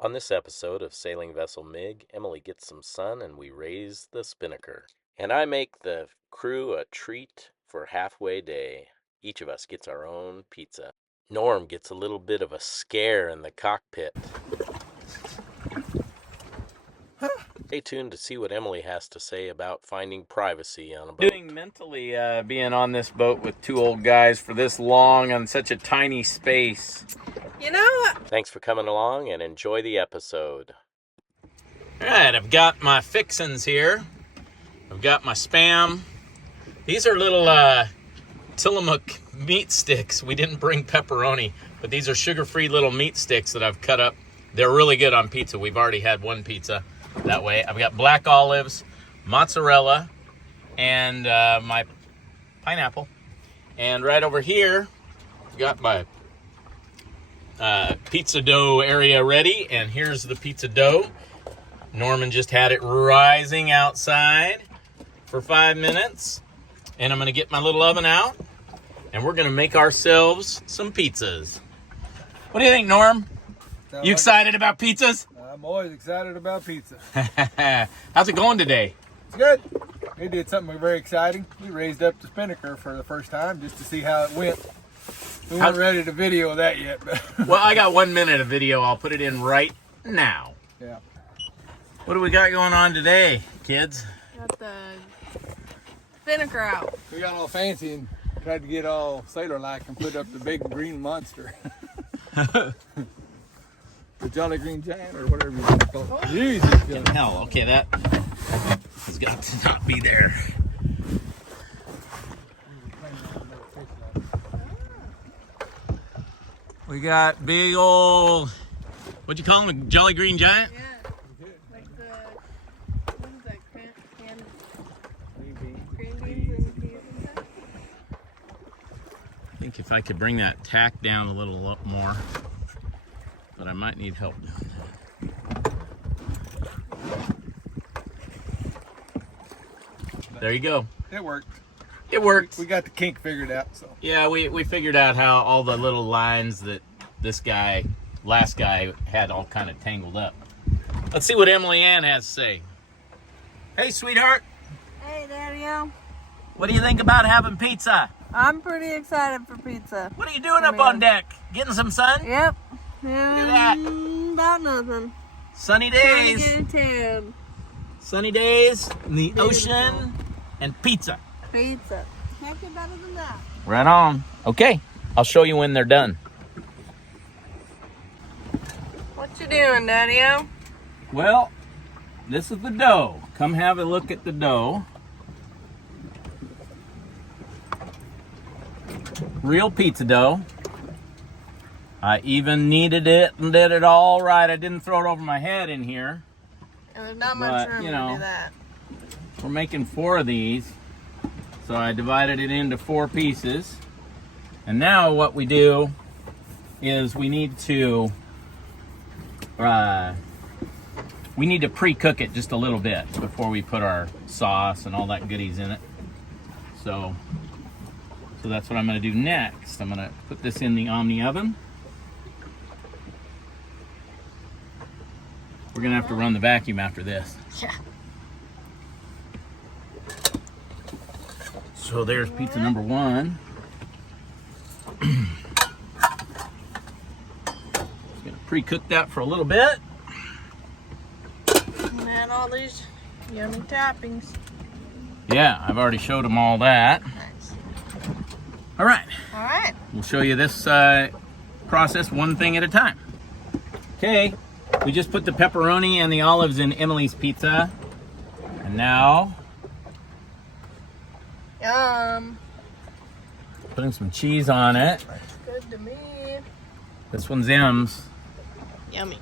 On this episode of Sailing Vessel MiG, Emily gets some sun and we raise the spinnaker. And I make the crew a treat for halfway day. Each of us gets our own pizza. Norm gets a little bit of a scare in the cockpit. Stay tuned to see what Emily has to say about finding privacy on a boat. Doing mentally being on this boat with two old guys for this long on such a tiny space. You know what? Thanks for coming along and enjoy the episode. All right, I've got my fixins here. I've got my Spam. These are little Tillamook meat sticks. We didn't bring pepperoni, but these are sugar-free little meat sticks that I've cut up. They're really good on pizza. We've already had one pizza that way. I've got black olives, mozzarella, and my pineapple. And right over here, I've got my pizza dough area ready. And here's the pizza dough. Norman just had it rising outside for 5 minutes. And I'm going to get my little oven out. And we're going to make ourselves some pizzas. What do you think, Norm? You excited about pizzas? I'm always excited about pizza. How's it going today? It's good. We did something very exciting. We raised up the spinnaker for the first time just to see how it went. We weren't ready to video that yet. But Well, I got 1 minute of video. I'll put it in right now. yeah. What do we got going on today, kids? Got the spinnaker out. We got all fancy and tried to get all sailor-like and put up the big green monster. The Jolly Green Giant or whatever you want to call it. Jesus, Hell, okay, that has got to not be there. We got big old, what'd you call him, a Jolly Green Giant? Yeah. Like the, what is that? Green beans and peas and stuff? I think if I could bring that tack down a little more, but I might need help doing that. There you go. it worked. It worked. We got the kink figured out. So Yeah, we figured out how all the little lines that this guy, last guy, had all kind of tangled up. Let's see what Emily Ann has to say. Hey, sweetheart. Hey, Daddy-o. What do you think about having pizza? I'm pretty excited for pizza. What are you doing up on deck? Getting some sun? Yep. Look at that. About nothing. Sunny Trying to days. get a tan. Sunny days in the Beautiful. ocean and pizza. Pizza. Can't get better than that. Right on. Okay, I'll show you when they're done. What you doing, Daddy-o? Well, this is the dough. Come have a look at the dough. Real pizza dough. I even kneaded it and did it all right. I didn't throw it over my head in here. And there's not much But, room you to know. do that. We're making 4 of these. So I divided it into 4 pieces. And now what we do is we need to pre-cook it just a little bit before we put our sauce and all that goodies in it. So that's what I'm going to do next. I'm going to put this in the Omni oven. We're going to have to run the vacuum after this. Yeah. So there's pizza number 1. Just going to pre-cook that for a little bit. And add all these yummy toppings. Yeah, I've already showed them all that. Nice. All right. All right. We'll show you this process one thing at a time. Okay, we just put the pepperoni and the olives in Emily's pizza. And now, Yum. putting some cheese on it. Looks good to me. This one's M's. Yummy.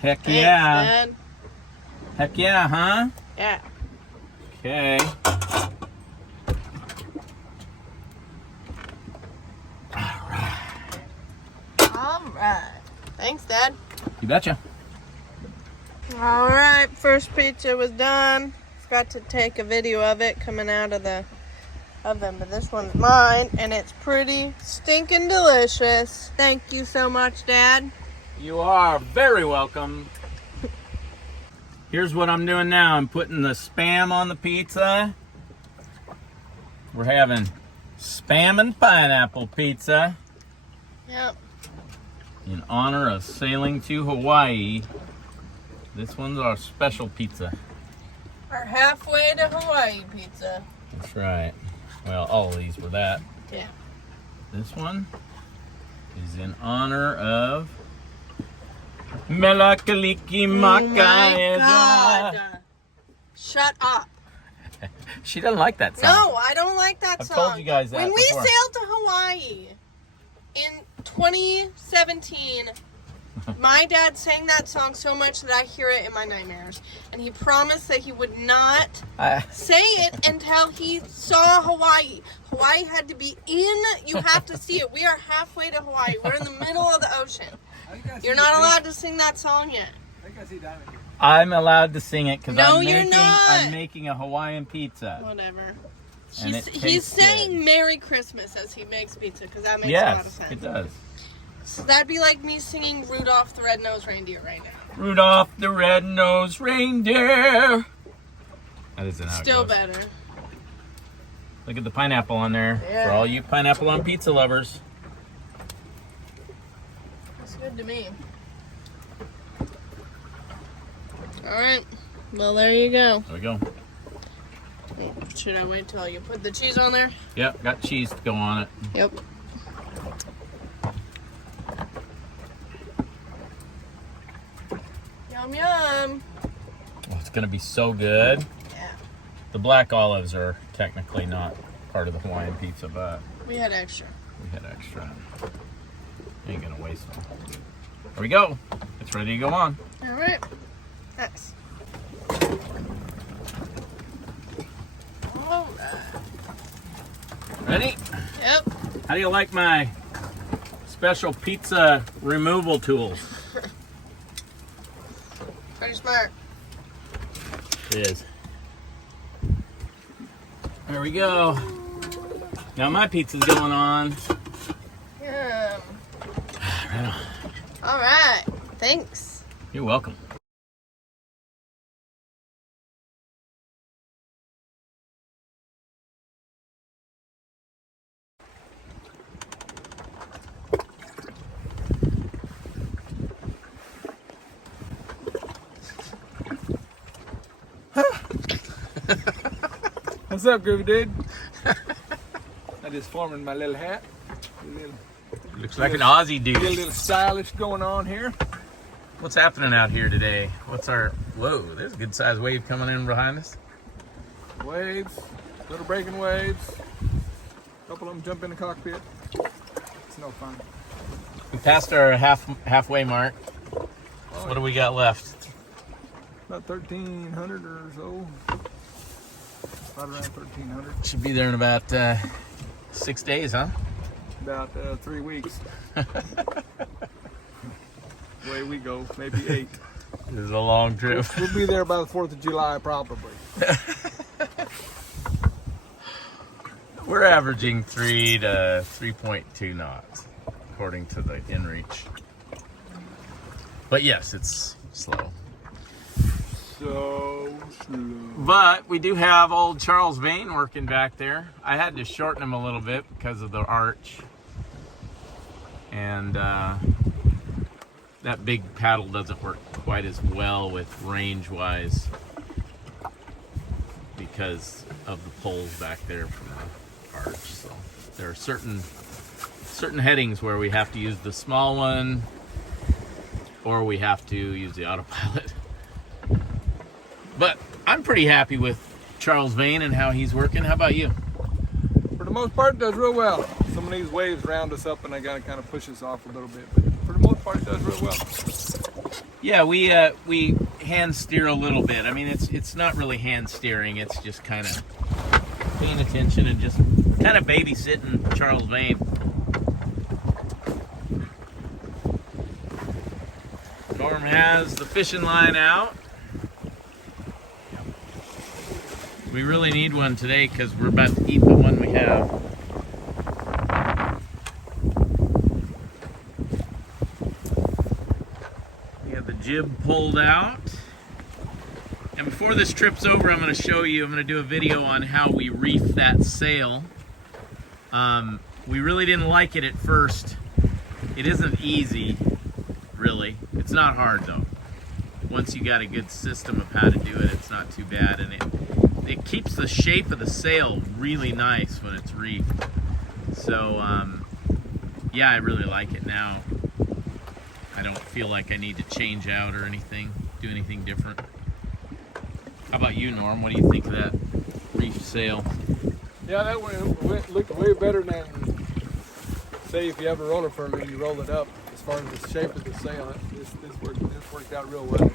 Heck Thanks, yeah. Dad. Heck yeah, huh? Yeah. Okay. All right. Thanks, Dad. You betcha. All right. First pizza was done. Forgot to take a video of it coming out of the oven, but this one's mine, and it's pretty stinking delicious. Thank you so much, Dad. You are very welcome. Here's what I'm doing now. I'm putting the Spam on the pizza. We're having Spam and pineapple pizza Yep. in honor of sailing to Hawaii. This one's our special pizza. Our halfway to Hawaii pizza. That's right. Well, all of these were that. Yeah. This one is in honor of Melakaliki My Makaeza. God. Shut up. She doesn't like that song. No, I don't like that I've song. told you guys that When we before. sailed to Hawaii in 2017, my dad sang that song so much that I hear it in my nightmares. And he promised that he would not say it until he saw Hawaii. Hawaii had to be in. You have to see it. We are halfway to Hawaii. We're in the middle of the ocean. You're not allowed to sing that song yet. I'm allowed to sing it because No, you're not. I'm making a Hawaiian pizza. Whatever. And it He's tastes saying good. Merry Christmas as he makes pizza because that makes a lot of Yes, sense. it does. So that'd be like me singing Rudolph the Red-Nosed Reindeer right now. Rudolph the Red-Nosed Reindeer. That isn't how Still it goes. better. Look at the pineapple on there Yeah. for all you pineapple on pizza lovers. That's good to me. Alright. Well, there you go. There we go. Should I wait till you put the cheese on there? Yep, got cheese to go on it. Yep. Yum, yum. Oh, it's gonna be so good. Yeah. The black olives are technically not part of the Hawaiian pizza, but We had extra. we had extra. Ain't gonna waste them. There we go. It's ready to go on. Alright. Nice. Alright. Ready? Yep. How do you like my special pizza removal tools? Pretty smart. It is. There we go. Now my pizza's going on. Yum. Right on. Alright. Thanks. You're welcome. What's up, Groovy Dude? I just forming my little hat. Looks like an Aussie Get a dude. little stylish going on here. What's happening out here today? What's our... Whoa, there's a good sized wave coming in behind us. Waves, little breaking waves. A couple of them jump in the cockpit. It's no fun. We passed our halfway mark. So what do we got left? About 1,300 or so. Right around 1,300. Should be there in about 6 days, huh? About 3 weeks. Away we go, maybe 8. This is a long trip. We'll be there by the 4th of July, probably. We're averaging 3 to 3.2 knots, according to the inReach. But yes, it's slow. So slow. But we do have old Charles Vane working back there. I had to shorten him a little bit because of the arch. And that big paddle doesn't work quite as well with range-wise because of the poles back there from the arch. So there are certain headings where we have to use the small one or we have to use the autopilot. But I'm pretty happy with Charles Vane and how he's working. How about you? For the most part, it does real well. Some of these waves round us up and they gotta kind of push us off a little bit. But for the most part, it does real well. Yeah, we hand steer a little bit. I mean, it's not really hand steering. It's just kind of paying attention and just kind of babysitting Charles Vane. Norm has the fishing line out. We really need one today because we're about to eat the one we have. have the jib pulled out. And before this trip's over, I'm going to show you, I'm going to do a video on how we reef that sail. We really didn't like it at first. It isn't easy, really. It's not hard though. Once you got a good system of how to do it, it's not too bad. And it keeps the shape of the sail really nice when it's reefed. So, yeah, I really like it now. I don't feel like I need to change out or anything, do anything different. How about you, Norm? What do you think of that reefed sail? Yeah, that looked way better than, say, if you have a roller firm and you roll it up. As far as the shape of the sail, this worked out real well.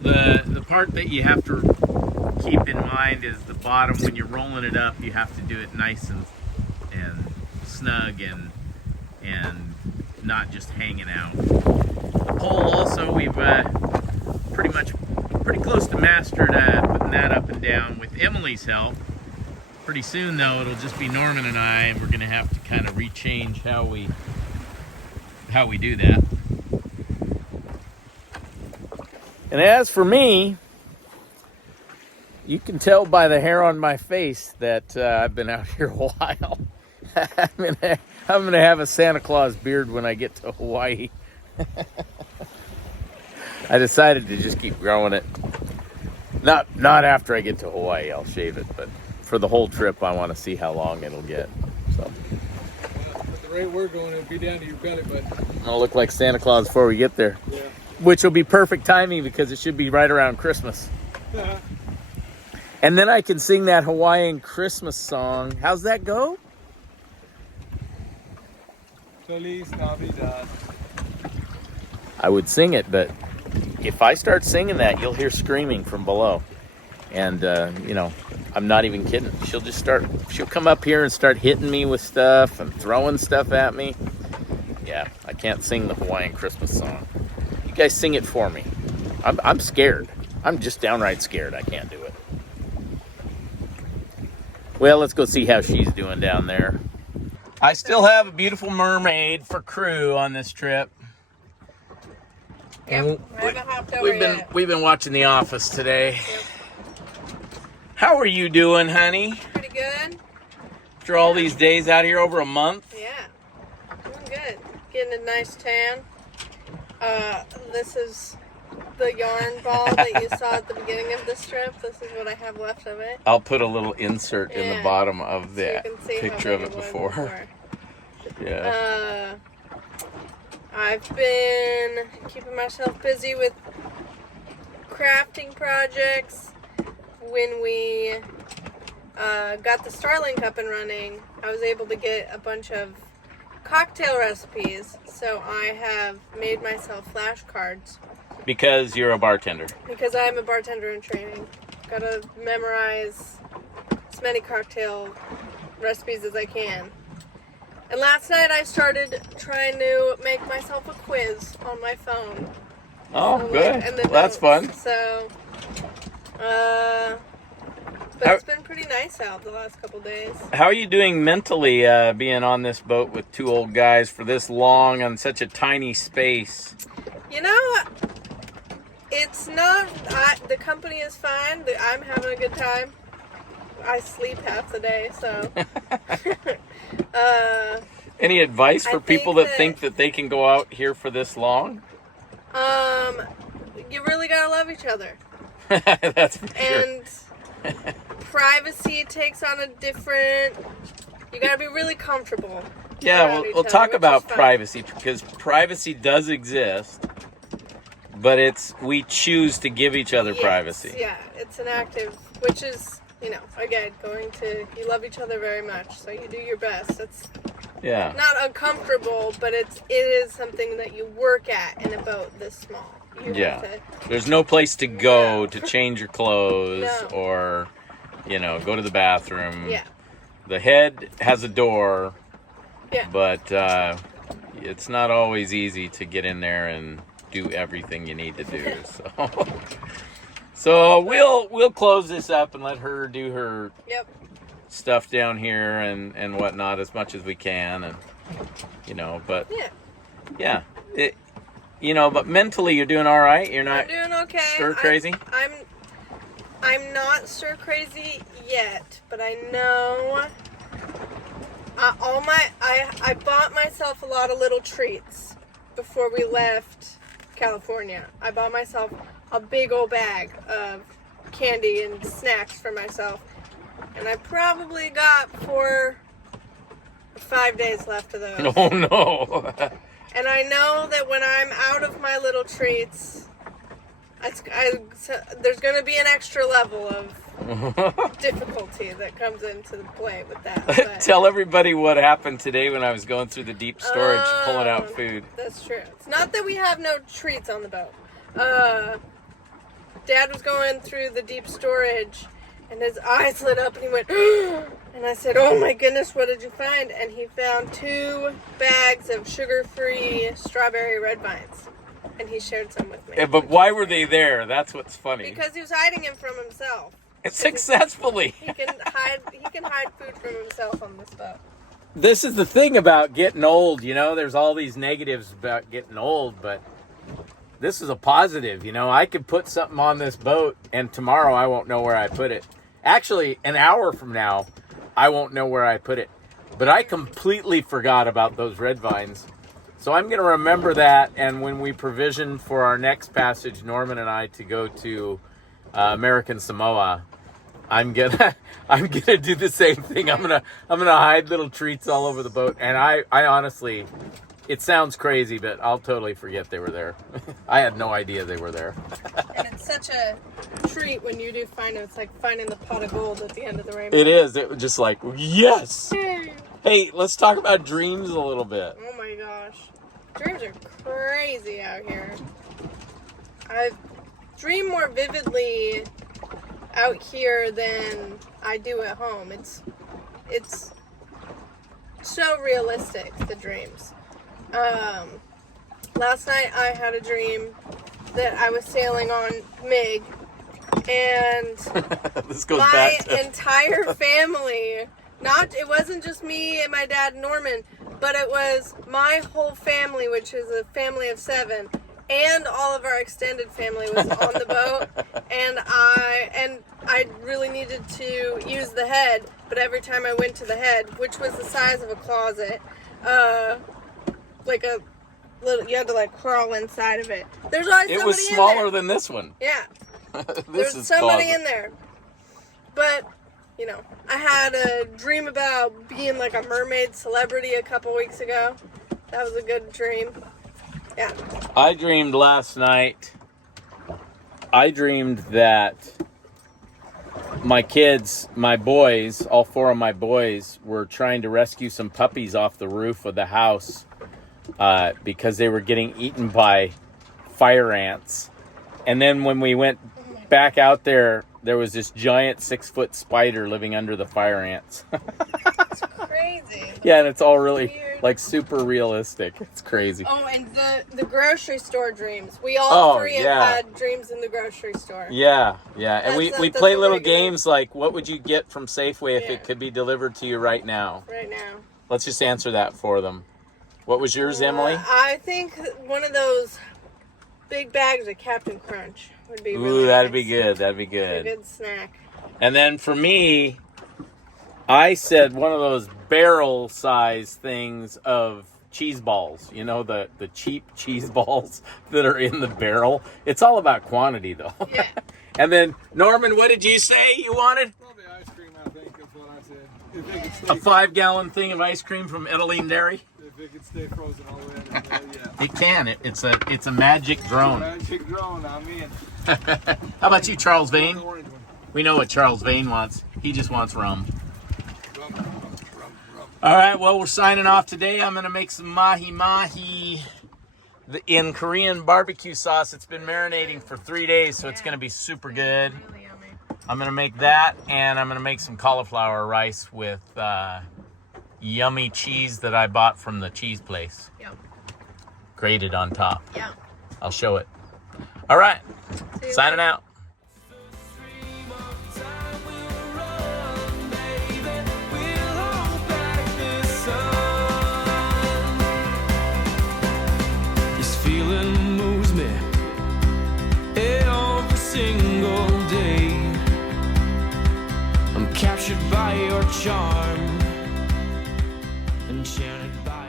The part that you have to keep in mind is the bottom. When you're rolling it up, you have to do it nice and snug and not just hanging out. The pole also, we've pretty close to mastered putting that up and down with Emily's help. Pretty soon though, it'll just be Norman and I, and we're gonna have to kind of rechange how we do that. And as for me, you can tell by the hair on my face that I've been out here a while. I'm gonna have a Santa Claus beard when I get to Hawaii. I decided to just keep growing it. Not after I get to Hawaii, I'll shave it, but for the whole trip, I want to see how long it'll get. So, at the rate we're going, it'll be down to your belly button. I'll look like Santa Claus before we get there. Yeah. Which will be perfect timing because it should be right around Christmas. And then I can sing that Hawaiian Christmas song. How's that go? Feliz Navidad. I would sing it, but if I start singing that, you'll hear screaming from below. And, you know, I'm not even kidding. She'll come up here and start hitting me with stuff and throwing stuff at me. Yeah, I can't sing the Hawaiian Christmas song. You guys sing it for me. I'm scared. I'm just downright scared. I can't do it. Well, let's go see how she's doing down there. I still have a beautiful mermaid for crew on this trip. Yep, I haven't hopped over yet. We've been watching The Office today. Yep. How are you doing, honey? Pretty good. After all these days out here, over a month? Yeah, doing good. Getting a nice tan. This is the yarn ball that you saw at the beginning of this trip. This is what I have left of it. I'll put a little insert in the bottom of the picture of it before. Yeah. I've been keeping myself busy with crafting projects. When we got the Starlink up and running, I was able to get a bunch of cocktail recipes. So I have made myself flashcards. Because you're a bartender. Because I'm a bartender in training. Gotta memorize as many cocktail recipes as I can. And last night I started trying to make myself a quiz on my phone. Oh, so, good. Well, that's fun. So, but it's been pretty nice out the last couple days. How are you doing mentally being on this boat with two old guys for this long on such a tiny space? You know, it's not, the company is fine. I'm having a good time. I sleep half the day, so. Any advice for people that think that they can go out here for this long? You really gotta love each other. That's for sure. And privacy takes on a different. You gotta be really comfortable. Yeah, we'll talk about privacy because privacy does exist, but we choose to give each other privacy. Yeah, it's an active, which is, you know, again, you love each other very much, so you do your best. It's not uncomfortable, but it is something that you work at in a boat this small. There's no place to go to change your clothes or, you know, go to the bathroom. Yeah. The head has a door, but it's not always easy to get in there and do everything you need to do. So we'll close this up and let her do her stuff down here and whatnot as much as we can, and you know, but but mentally you're doing all right. You're not I'm doing okay. stir crazy. I'm not stir crazy yet, but I know I bought myself a lot of little treats before we left California. I bought myself a big old bag of candy and snacks for myself, and I probably got 4 or 5 days left of those. Oh no. And I know that when I'm out of my little treats, there's going to be an extra level of difficulty that comes into play with that. But, Tell everybody what happened today when I was going through the deep storage pulling out food. That's true. It's not that we have no treats on the boat. Dad was going through the deep storage, and his eyes lit up, and he went, and I said, oh my goodness, what did you find? And he found 2 bags of sugar-free strawberry red vines. And he shared some with me. Yeah, but why were they there? That's what's funny. Because he was hiding them from himself. Successfully. He can hide food from himself on this boat. This is the thing about getting old, there's all these negatives about getting old, but this is a positive, I could put something on this boat and tomorrow I won't know where I put it. Actually, an hour from now, I won't know where I put it. But I completely forgot about those red vines. So I'm going to remember that, and when we provision for our next passage, Norman and I, to go to American Samoa, I'm gonna do the same thing. I'm gonna hide little treats all over the boat, and I honestly, it sounds crazy, but I'll totally forget they were there. I had no idea they were there. And it's such a treat when you do find them. It's like finding the pot of gold at the end of the rainbow. It is. It was just like, yes. Hey, let's talk about dreams a little bit. Oh my gosh. Dreams are crazy out here. I dream more vividly out here than I do at home. It's so realistic, the dreams. Last night I had a dream that I was sailing on Mig, and This goes my back to... entire family, it wasn't just me and my dad Norman, but it was my whole family, which is a family of 7, and all of our extended family was on the boat, and I really needed to use the head, but every time I went to the head, which was the size of a closet, like a little, you had to like crawl inside of it. There's always somebody in there. It was smaller than this one. Yeah. There's somebody in there. But, I had a dream about being like a mermaid celebrity a couple weeks ago. That was a good dream. Yeah. I dreamed last night. I dreamed that my kids, my boys, all 4 of my boys were trying to rescue some puppies off the roof of the house because they were getting eaten by fire ants. And then when we went back out there, there was this giant 6-foot spider living under the fire ants. It's crazy. Yeah, and it's all really Weird. like super realistic. It's crazy. Oh, and the grocery store dreams. We all 3 have yeah. had dreams in the grocery store. Yeah. And we That's play a little pretty good games like, what would you get from Safeway if Yeah. it could be delivered to you right now? Right now. Let's just answer that for them. What was yours, Emily? I think one of those big bags of Captain Crunch would be really Ooh, that'd nice. be good. That'd be A good. good snack. And then for me, I said one of those barrel size things of cheese balls. The cheap cheese balls that are in the barrel. It's all about quantity, though. Yeah. And then, Norman, what did you say you wanted? Probably ice cream, I think, is what I said. If it could A stay, 5-gallon thing of ice cream from Edeline Dairy? if it could stay frozen all the way under there, yeah. It can. It's a magic drone. Magic drone, I'm in. How about you, Charles The Vane? orange one. We know what Charles Vane wants. He just wants rum. Rum. All right, well, we're signing off today. I'm going to make some mahi-mahi in Korean barbecue sauce. It's been marinating for 3 days, so it's going to be super good. Really yummy. I'm going to make that, and I'm going to make some cauliflower rice with yummy cheese that I bought from the cheese place. Yum. Grated on top. Yeah. I'll show it. All right, See you signing later. out. Feeling captured by your charm, enchanted by